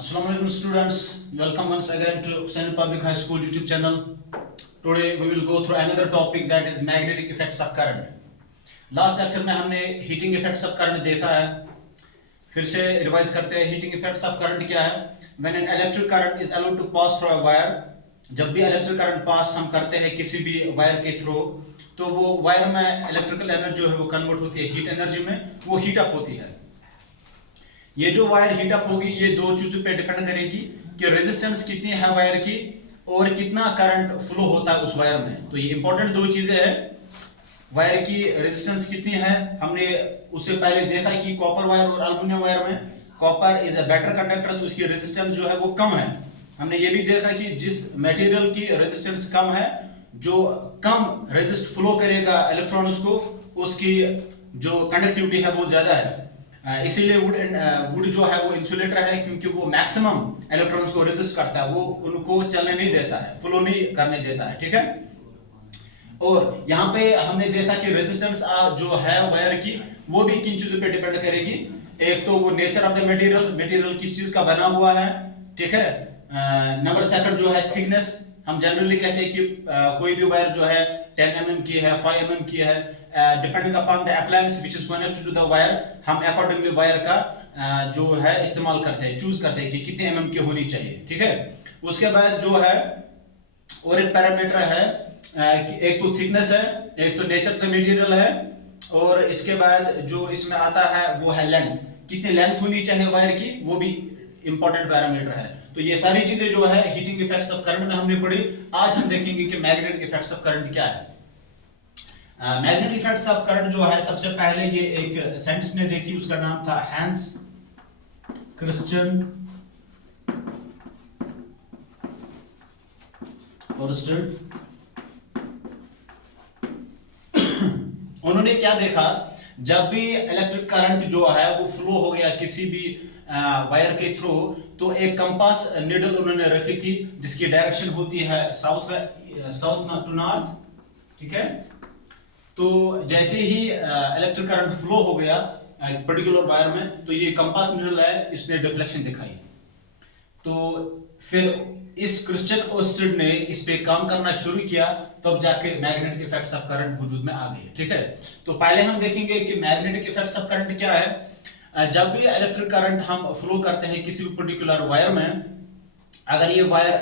Assalamualaikum students, welcome once again to Saint Public High School YouTube channel. Today we will go through another topic that is magnetic effects of current. Last lecture में हमने heating effects of current देखा है. फिर से revise करते हैं. heating effects of current क्या है? When an electric current is allowed to pass through a wire, जब भी electric current pass हम करते हैं किसी भी वायर के थ्रू, तो वो वायर में इलेक्ट्रिकल एनर्जी जो है वो कन्वर्ट होती है हीट एनर्जी में, वो हीट अप होती है. ये जो वायर हीट अप होगी ये दो चीजों पे डिपेंड करेगी कि रेजिस्टेंस कितनी है वायर की और कितना करंट फ्लो होता है उस वायर में. तो ये इंपॉर्टेंट दो चीजें हैं. वायर की रेजिस्टेंस कितनी है, हमने उससे पहले देखा कि कॉपर वायर और एल्युमिनियम वायर में copper is a better conductor, तो उसकी रेजिस्टेंस जो है वो कम है. हमने ये भी देखा कि जिस मटेरियल की रेजिस्टेंस कम है, जो कम रेजिस्ट फ्लो करेगा इलेक्ट्रॉन्स को, उसकी जो कंडक्टिविटी है वो ज्यादा है. इसीलिए वुड जो है वो इंसुलेटर है, क्योंकि वो मैक्सिमम इलेक्ट्रॉन्स को रेजिस्ट करता है, वो उनको चलने नहीं देता है, फ्लो नहीं करने देता है. ठीक है. और यहाँ पे हमने देखा कि रेजिस्टेंस जो है वायर की वो भी किन चीजों पे डिपेंड करेगी. एक तो वो नेचर ऑफ द मटेरियल किस चीज का बना हुआ है. ठीक है. नंबर सेकंड जो है थिकनेस. हम जनरली कहते हैं कि कोई भी वायर जो है 10 mm की है, 5 mm की है, depending upon the appliance which is connected to the wire, हम अकॉर्डिंगली वायर का जो है इस्तेमाल करते हैं, चूज करते हैं कि कितने mm की होनी चाहिए. ठीक है. उसके बाद जो है और एक पैरामीटर है, एक तो थिकनेस है, एक तो नेचर ऑफ द मटेरियल है, और इसके बाद जो इसमें आता है वो है लेंथ. कितनी लेंथ होनी चाहिए वायर की, वो भी इंपॉर्टेंट पैरामीटर है. तो ये सारी चीजें जो है हीटिंग इफेक्ट्स ऑफ करंट में हमने पढ़ी. आज हम देखेंगे कि मैग्नेटिक इफेक्ट्स ऑफ करंट क्या है. मैग्नेटिक इफेक्ट्स ऑफ करंट जो है, सबसे पहले ये एक साइंटिस्ट ने देखी, उसका नाम था हैंस क्रिस्टियन ओरस्टेड. उन्होंने क्या देखा, जब भी इलेक्ट्रिक करंट जो है वो फ्लो हो गया किसी भी वायर के थ्रू, तो एक कंपास निडल उन्होंने रखी थी जिसकी डायरेक्शन होती है साउथ टू नॉर्थ. ठीक है. तो जैसे ही इलेक्ट्रिक करंट फ्लो हो गया एक पर्टिकुलर वायर में, तो ये कंपास निडल है, इसने डिफ्लेक्शन दिखाई. तो फिर इस क्रिस्टियन ओरस्टेड ने इस पे काम करना शुरू किया, तब जाके मैग्नेटिक इफेक्ट्स ऑफ करंट वजूद में आ गए. ठीक है. तो पहले हम देखेंगे कि मैग्नेटिक इफेक्ट्स ऑफ करंट क्या है. जब भी इलेक्ट्रिक करंट हम फ्लो करते हैं किसी भी पर्टिकुलर वायर में, अगर ये वायर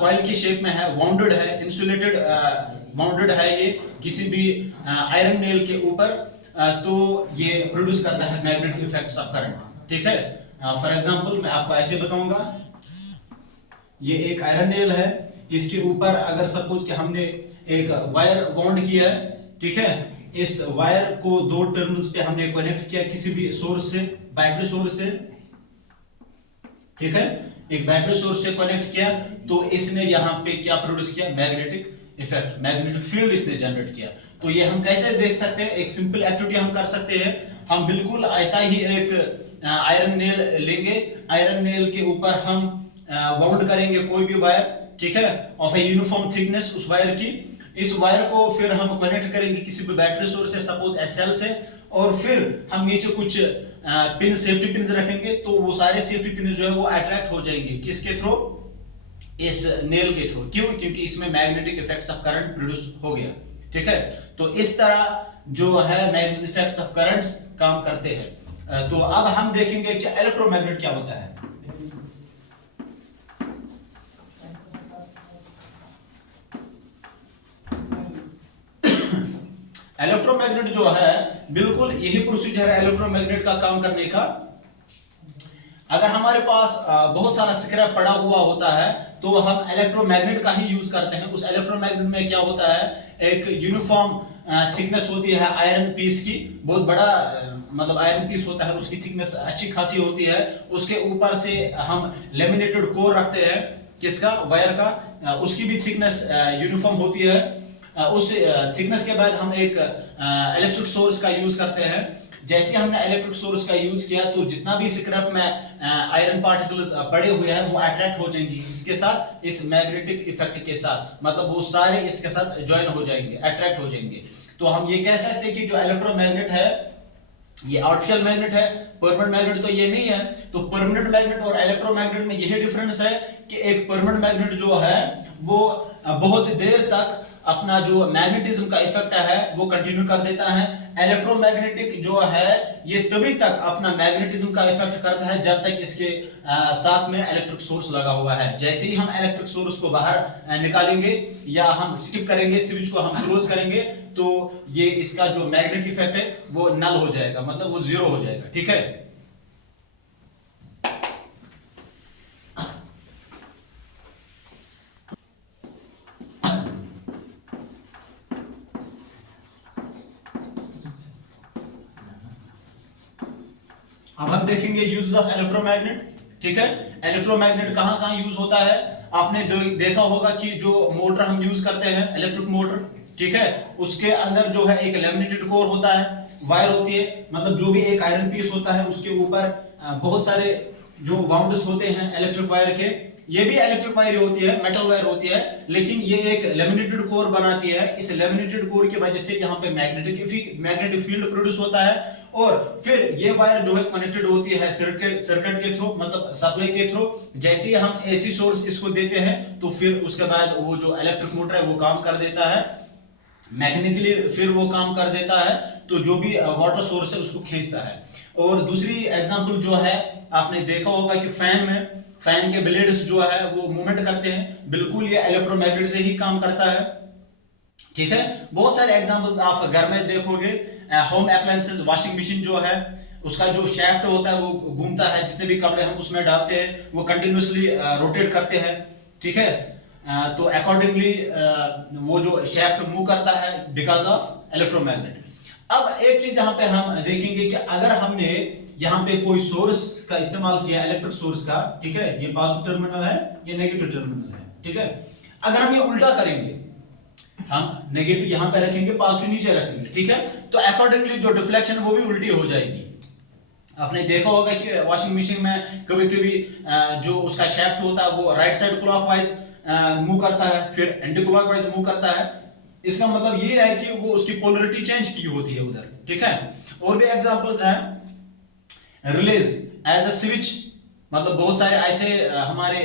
कॉइल की शेप में है, वाउंडेड है, इंसुलेटेड वाउंडेड है ये किसी भी आयरन नेल के ऊपर, तो ये प्रोड्यूस करता है मैग्नेटिक इफेक्ट्स ऑफ करंट. ठीक है. फॉर एग्जांपल मैं आपको ऐसे बताऊंगा. ये एक आयरन नेल है, इसके ऊपर अगर सपोज कि हमने एक वायर वाउंड किया है. ठीक है. इस वायर को दो टर्मिनल्स पे हमने कनेक्ट किया किसी भी सोर्स से, बैटरी सोर्स से. ठीक है. एक बैटरी सोर्स से कनेक्ट किया, तो इसने यहाँ पे क्या प्रोड्यूस किया, मैग्नेटिक इफेक्ट, मैग्नेटिक फील्ड इसने जनरेट किया. तो ये हम कैसे देख सकते हैं, एक सिंपल एक्टिविटी हम कर सकते हैं. हम बिल्कुल ऐसा ही एक आयरन नेल लेंगे, आयरन नेल के ऊपर हम वाउंड करेंगे कोई भी वायर. ठीक है. ऑफ ए यूनिफॉर्म थिकनेस उस वायर की. इस वायर को फिर हम कनेक्ट करेंगे किसी भी बैटरी सोर्स से, सपोज एसएल से, और फिर हम नीचे कुछ पिन, सेफ्टी पिन रखेंगे, तो वो सारे सेफ्टी पिन जो है वो अट्रैक्ट हो जाएंगे किसके थ्रू, इस नेल के थ्रू. क्यों? क्योंकि इसमें magnetic effects of current produce हो गया. ठीक है. तो इस तरह जो है मैग्नेटिक इफेक्ट्स ऑफ करंट्स काम करते हैं. तो अब हम देखेंगे कि इलेक्ट्रोमैग्नेट क्या होता है. इलेक्ट्रोमैग्नेट जो है, बिल्कुल यही प्रोसीजर है इलेक्ट्रोमैग्नेट का काम करने का. अगर हमारे पास बहुत सारा स्क्रैप पड़ा हुआ होता है, तो हम इलेक्ट्रोमैग्नेट का ही यूज करते हैं. उस इलेक्ट्रोमैग्नेट में क्या होता है, एक यूनिफॉर्म थिकनेस होती है आयरन पीस की, बहुत बड़ा मतलब आयरन पीस होता है, उसकी थिकनेस अच्छी खासी होती है. उसके ऊपर से हम लेमिनेटेड कोर रखते हैं, किसका, वायर का. उसकी भी थिकनेस यूनिफॉर्म होती है. उस थिकनेस के बाद हम एक इलेक्ट्रिक सोर्स का यूज करते हैं. जैसे हमने इलेक्ट्रिक सोर्स का यूज किया, तो जितना भी स्क्रैप में आयरन पार्टिकल्स पड़े हुए हैं वो अट्रैक्ट हो जाएंगे इसके साथ, इस मैग्नेटिक इफेक्ट के साथ, मतलब वो सारे इसके साथ ज्वाइन हो जाएंगे, अट्रैक्ट हो जाएंगे. तो हम ये कह सकते हैं कि जो इलेक्ट्रोमैग्नेट है ये आर्टिफिशियल मैग्नेट है, परमानेंट मैग्नेट तो ये नहीं है। तो परमानेंट मैग्नेट और इलेक्ट्रोमैग्नेट में यही डिफरेंस है कि एक परमानेंट मैग्नेट जो है वो बहुत देर तक अपना जो मैग्नेटिज्म का इफेक्ट है वो कंटिन्यू कर देता है। इलेक्ट्रोमैग्नेटिक जो है ये तभी तक अपना मैग्नेटिज्म का इफेक्ट करता है जब तक इसके साथ में इलेक्ट्रिक सोर्स लगा हुआ है। जैसे ही हम इलेक्ट्रिक सोर्स को बाहर निकालेंगे या हम स्किप करेंगे, स्विच को हम क्लोज करेंगे, तो ये इसका जो मैग्नेटिक इफेक्ट है वो नल हो जाएगा, मतलब वो जीरो हो जाएगा। ठीक है। अब हम देखेंगे यूज ऑफ इलेक्ट्रोमैग्नेट। ठीक है, इलेक्ट्रोमैग्नेट कहां कहां यूज होता है। आपने देखा होगा कि जो मोटर हम यूज करते हैं, इलेक्ट्रिक मोटर, ठीक है, उसके अंदर जो है एक लैमिनेटेड कोर होता है, वायर होती है, मतलब जो भी एक आयरन पीस होता है उसके ऊपर बहुत सारे जो वाउंड्स होते हैं इलेक्ट्रिक वायर के। ये भी इलेक्ट्रिक वायर होती है, मेटल वायर होती है, लेकिन ये एक लैमिनेटेड कोर बनाती है। इस लैमिनेटेड कोर की वजह से यहाँ पे मैग्नेटिक फील्ड प्रोड्यूस होता है, और फिर ये वायर जो है कनेक्टेड होती है सर्किट के थ्रू, मतलब सप्लाई के थ्रू। जैसे ही हम एसी सोर्स इसको देते हैं तो फिर उसके बाद वो जो इलेक्ट्रिक मोटर है वो काम कर देता है मैकेनिकली, फिर वो काम कर देता है, तो जो भी वाटर सोर्स है उसको खींचता है। और दूसरी एग्जांपल जो है, आपने देखा होगा कि फैन के ब्लेड्स जो है वो मूवमेंट करते हैं, बिल्कुल ये इलेक्ट्रोमैग्नेट से ही काम करता है। ठीक है, बहुत सारे एग्जांपल्स आप घर में देखोगे। होम अप्लायंसेस, वॉशिंग मशीन जो है उसका जो शैफ्ट होता है वो घूमता है, जितने भी कपड़े हम उसमें डालते हैं वो कंटिन्यूअसली रोटेट करते हैं। ठीक है, तो अकॉर्डिंगली वो जो शैफ्ट मूव करता है बिकॉज ऑफ इलेक्ट्रोमैग्नेट। अब एक चीज यहाँ पे हम देखेंगे कि अगर हमने यहाँ पे कोई सोर्स का इस्तेमाल किया, इलेक्ट्रिक सोर्स का, ठीक है, ये पॉजिटिव टर्मिनल है, ये नेगेटिव टर्मिनल है। ठीक है, अगर हम ये उल्टा करेंगे, हम नेगेटिव यहां पे रखेंगे, पॉजिटिव नीचे रखेंगे, ठीक है, तो अकॉर्डिंगली जो डिफ्लेक्शन वो भी उल्टी हो जाएगी। आपने देखा होगा कि वॉशिंग मशीन में कभी कभी जो उसका शैफ्ट होता है वो राइट साइड क्लॉकवाइज मूव करता है, फिर एंटी क्लॉकवाइज मूव करता है। इसका मतलब ये है कि वो उसकी पोलरिटी चेंज की होती है उधर। ठीक है, और भी एग्जांपल्स हैं। रिलेज एज अ स्विच, मतलब बहुत सारे ऐसे हमारे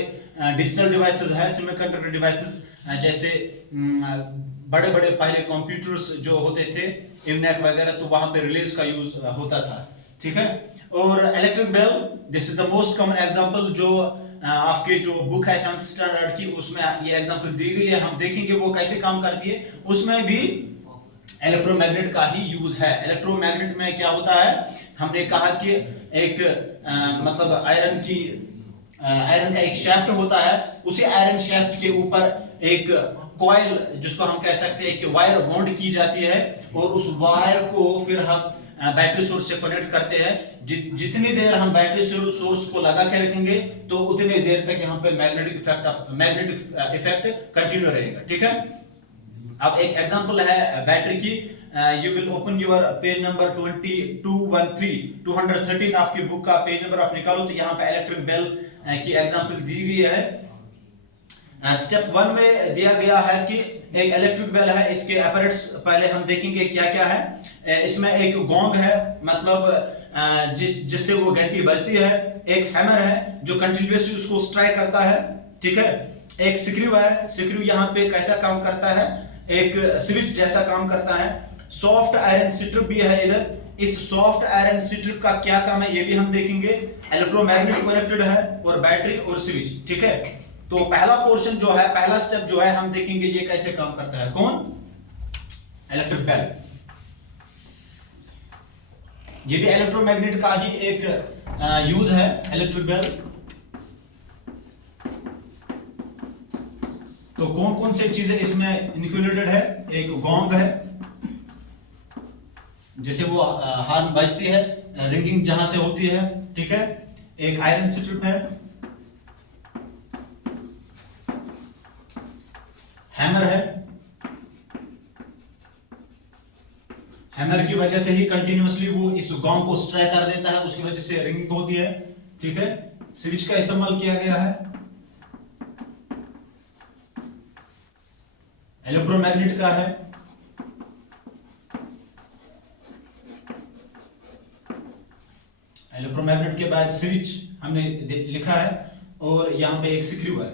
डिजिटल डिवाइसेस है, सेमीकंडक्टर डिवाइसेस, जैसे बड़े बड़े पहले कंप्यूटर्स जो होते थे, इमनेक वगैरह, तो वहां पे रिलेज का यूज होता था। ठीक है, और electric bell, this is the most common example, जो आपके जो बुक है 7th स्टैंडर्ड की, उसमें ये एग्जांपल दी गई है। हम देखेंगे वो कैसे काम करती है। उसमें भी इलेक्ट्रोमैग्नेट का ही यूज है। इलेक्ट्रोमैग्नेट में क्या होता है, हमने कहा कि एक मतलब आयरन का एक शैफ्ट होता है, उसी आयरन शैफ्ट के ऊपर एक कॉइल, जिसको हम कह सकते हैं कि वायर बाउंड की जाती है, और उस वायर को फिर हम बैटरी सोर्स से कनेक्ट करते हैं। जितनी देर हम बैटरी सोर्स को लगा के रखेंगे तो उतनी देर तक यहाँ पे मैग्नेटिक इफेक्ट कंटिन्यू रहेगा। ठीक है, अब एक एग्जांपल है बैटरी की। You will open your page number 213 आपकी बुक का पेज नंबर आप निकालो, तो यहाँ पे इलेक्ट्रिक बेल की एग्जांपल दी गई है। स्टेप 1 में दिया गया है कि एक इलेक्ट्रिक बेल है, इसके अपैरेट्स पहले हम देखेंगे क्या क्या है। इसमें एक गोंग है, मतलब जिससे वो घंटी बजती है। एक हैमर है जो कंटिन्यूअसली उसको स्ट्राइक करता है। ठीक है, एक स्क्रू है, स्क्रू यहाँ पे कैसा काम करता है, एक स्विच जैसा काम करता है। सॉफ्ट आयरन स्ट्रिप भी है इधर। इस सॉफ्ट आयरन स्ट्रिप का क्या काम है ये भी हम देखेंगे। इलेक्ट्रोमैग्नेट कनेक्टेड है, और बैटरी और स्विच। ठीक है, तो पहला पोर्शन जो है, पहला स्टेप जो है, हम देखेंगे ये कैसे काम करता है। कौन? Electric bell. ये भी इलेक्ट्रोमैग्नेट का ही एक यूज है, इलेक्ट्रिक बेल। तो कौन कौन से चीजें इसमें इंक्लूडेड है? एक गोंग है, जैसे वो हॉर्न बजती है, रिंगिंग जहां से होती है। ठीक है, एक आयरन स्ट्रिप है, हैमर है, हैमर की वजह से ही कंटिन्यूअसली वो इस गोंग को स्ट्राइक कर देता है, उसकी वजह से रिंगिंग होती है। ठीक है, स्विच का इस्तेमाल किया गया है। इलेक्ट्रोमैग्नेट का है, इलेक्ट्रोमैग्नेट के बाद स्विच हमने लिखा है और यहाँ पे एक स्क्रू है,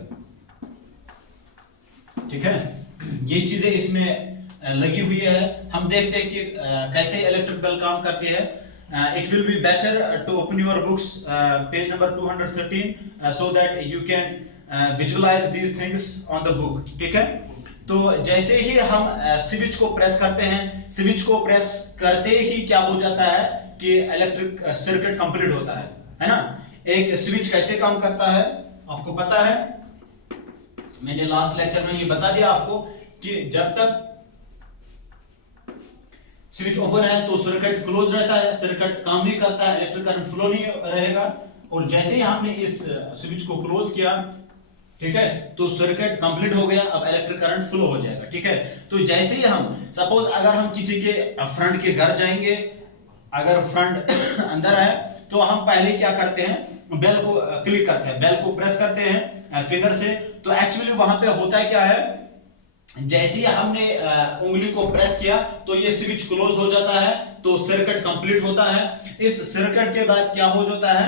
ठीक है। ये चीजें इसमें लगी हुई है। हम देखते हैं कि कैसे इलेक्ट्रिक बेल काम करती है। It will be better to open your books page number 213 so that you can visualise these things on the book, ठीक है। तो जैसे ही हम स्विच को प्रेस करते हैं, स्विच को प्रेस करते ही क्या हो जाता है कि इलेक्ट्रिक सर्किट कंप्लीट होता है ना। एक स्विच कैसे काम करता है आपको पता है, मैंने लास्ट लेक्चर में ये बता दिया आपको कि जब तक स्विच ओपन है तो सर्किट क्लोज रहता है, सर्किट काम नहीं करता है, इलेक्ट्रिक करंट फ्लो नहीं रहेगा। और जैसे ही हमने इस स्विच को क्लोज किया, ठीक है, तो सर्किट कंप्लीट हो गया, अब इलेक्ट्रिक करंट फ्लो हो जाएगा, ठीक है। तो जैसे ही हम सपोज अगर हम किसी के फ्रेंड के घर जाएंगे, अगर फ्रेंड अंदर है तो हम पहले क्या करते हैं, बेल को क्लिक करते हैं, बेल को प्रेस करते हैं फिंगर से। तो एक्चुअली वहां पे होता है क्या है, जैसे ही हमने उंगली को प्रेस किया तो ये स्विच क्लोज हो जाता है, तो सर्किट कंप्लीट होता है। इस सर्किट के बाद क्या हो जाता है,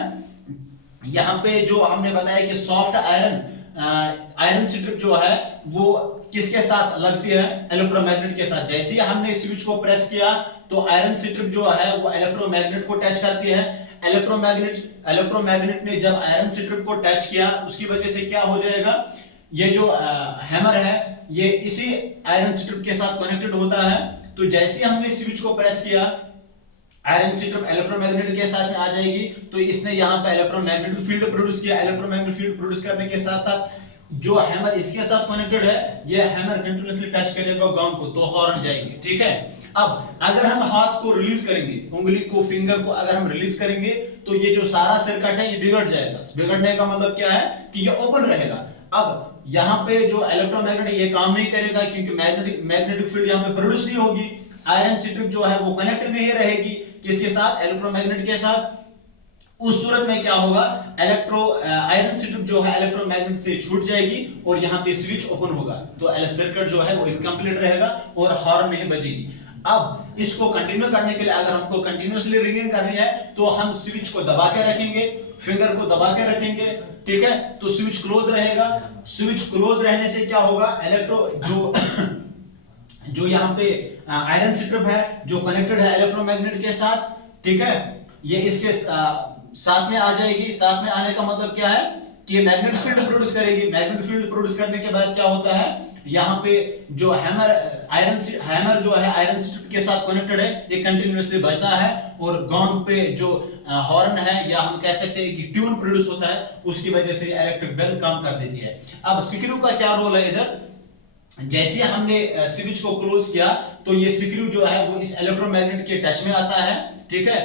यहाँ पे जो हमने बताया कि सॉफ्ट आयरन स्ट्रिप जो है वो किसके साथ लगती है, इलेक्ट्रोमैग्नेट के साथ। जैसे ही हमने स्विच को प्रेस किया तो आयरन स्ट्रिप जो है वो इलेक्ट्रोमैग्नेट को टच करती है। इलेक्ट्रोमैग्नेट ने जब आयरन स्ट्रिप को टच किया, उसकी वजह से क्या हो जाएगा, ये जो हैमर है ये इसी आयरन स्ट्रिप के साथ कनेक्टेड होता है। तो जैसे हमने स्विच को प्रेस किया, आयरन स्ट्रिप इलेक्ट्रोमैग्नेट के साथ में आ जाएगी, तो इसने यहाँ पे इलेक्ट्रोमैग्नेटिक फील्ड प्रोड्यूस किया। इलेक्ट्रोमैग्नेटिक फील्ड प्रोड्यूस करने के साथ साथ जो हैमर इसके साथ कनेक्टेड है, ये हैमर कंटिन्यूअसली टच करेगा ग्राउंड को, तो हॉर्न जाएगी, ठीक है। अब अगर हम हाथ को रिलीज करेंगे, उंगली को, फिंगर को अगर हम रिलीज करेंगे, तो ये जो सारा सर्किट है ये बिगड़ जाएगा। बिगड़ने का मतलब क्या है कि ये ओपन रहेगा। अब यहाँ पे जो इलेक्ट्रोमैग्नेट ये काम नहीं करेगा, क्योंकि मैग्नेटिक फील्ड यहाँ पे प्रोड्यूस नहीं होगी। आयरन स्ट्रिप जो है वो कनेक्ट नहीं रहेगी किसके साथ, इलेक्ट्रोमैग्नेट के साथ। उस सूरत में क्या होगा, आयरन स्ट्रिप जो है इलेक्ट्रोमैग्नेट से छूट जाएगी और यहाँ पे स्विच ओपन होगा, तो सर्किट जो है वो इनकम्प्लीट रहेगा और हॉर्न नहीं बजेगी। अब इसको कंटिन्यू करने के लिए अगर हमको कंटिन्यूअसली रिंगिंग करनी है तो हम स्विच को दबा के रखेंगे, फिंगर को दबा के रखेंगे, ठीक है, तो स्विच क्लोज रहेगा। स्विच क्लोज रहने से क्या होगा, जो यहाँ पे आयरन स्ट्रिप है जो कनेक्टेड है इलेक्ट्रोमैग्नेट के साथ, ठीक है, ये इसके साथ में आ जाएगी। साथ में आने का मतलब क्या है कि ये मैग्नेटिक फील्ड प्रोड्यूस करेगी। मैग्नेटिक फील्ड प्रोड्यूस करने के बाद क्या होता है, यहाँ पे जो हैमर जो है आयरन स्ट्रिप के साथ कनेक्टेड है, ये कंटिन्यूअसली बजता है और गॉन्ग पे जो हॉर्न है, या हम कह सकते हैं कि ट्यून प्रोड्यूस होता है, उसकी वजह से इलेक्ट्रिक बेल काम कर देती है। अब स्क्रू का क्या रोल है इधर, जैसे हमने स्विच को क्लोज किया तो ये स्क्रू जो है वो इस इलेक्ट्रोमैग्नेट के टच में आता है, ठीक है,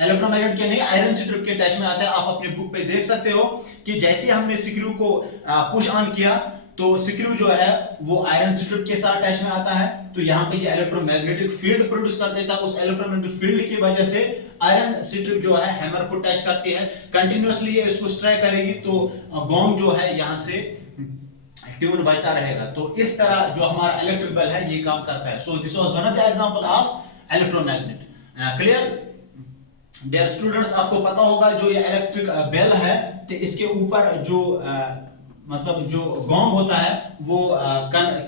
इलेक्ट्रोमैग्नेट के नहीं आयरन स्ट्रिप के टच में आता है। आप अपने बुक पे देख सकते हो कि जैसे हमने स्क्रू को पुश ऑन किया तो स्क्रू जो है वो आयरन स्ट्रिप के साथ टच में आता है, तो यहाँ पे ये इलेक्ट्रोमैग्नेटिक फील्ड प्रोड्यूस कर देता है। उस इलेक्ट्रोमैग्नेटिक फील्ड की वजह से आयरन स्ट्रिप जो है हैमर को टच करती है, कंटिन्यूअसली ये इसको स्ट्राइक करेगी, तो गॉन्ग जो है यहाँ से ट्यून बजता रहेगा। तो इस तरह जो हमारा इलेक्ट्रिक बेल है ये काम करता है। So this was one of the example of electromagnet. Clear dear students, आपको पता होगा जो ये इलेक्ट्रिक बेल है, तो इसके ऊपर जो मतलब जो गॉन्ग होता है वो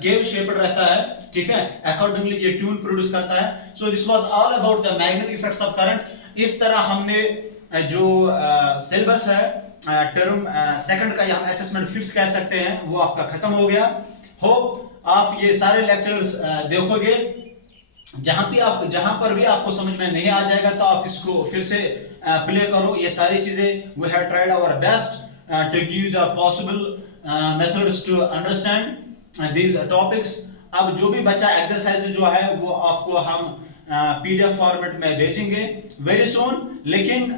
केव शेप्ड रहता है, ठीक है, अकॉर्डिंगली ये ट्यून प्रोड्यूस करता है। So this was all about the magnetic effects of current. इस तरह हमने जो सिलेबस है टर्म सेकंड का, या हम असेसमेंट फिफ्थ कह सकते हैं, वो आपका खत्म हो गया। होप आप ये सारे लेक्चर्स देखोगे। जहां पर भी आपको समझ में नहीं आ जाएगा तो आप इसको फिर से प्ले करो। ये सारी चीजें we have tried our best to give the possible methods to understand these topics। अब जो भी बच्चा एक्सरसाइज जो है वो आपको हम PDF फॉर्मेट में भेजेंगे वेरी सून। लेकिन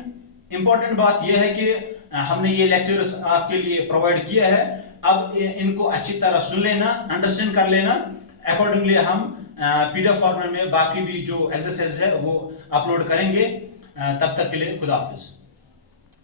इंपॉर्टेंट बात यह है कि हमने ये लेक्चर्स आपके लिए प्रोवाइड किया है, अब इनको अच्छी तरह सुन लेना, अंडरस्टैंड कर लेना। अकॉर्डिंगली हम PDF फॉर्मेट में बाकी भी जो एक्सरसाइज है वो अपलोड करेंगे। तब तक के लिए खुदा हाफिज।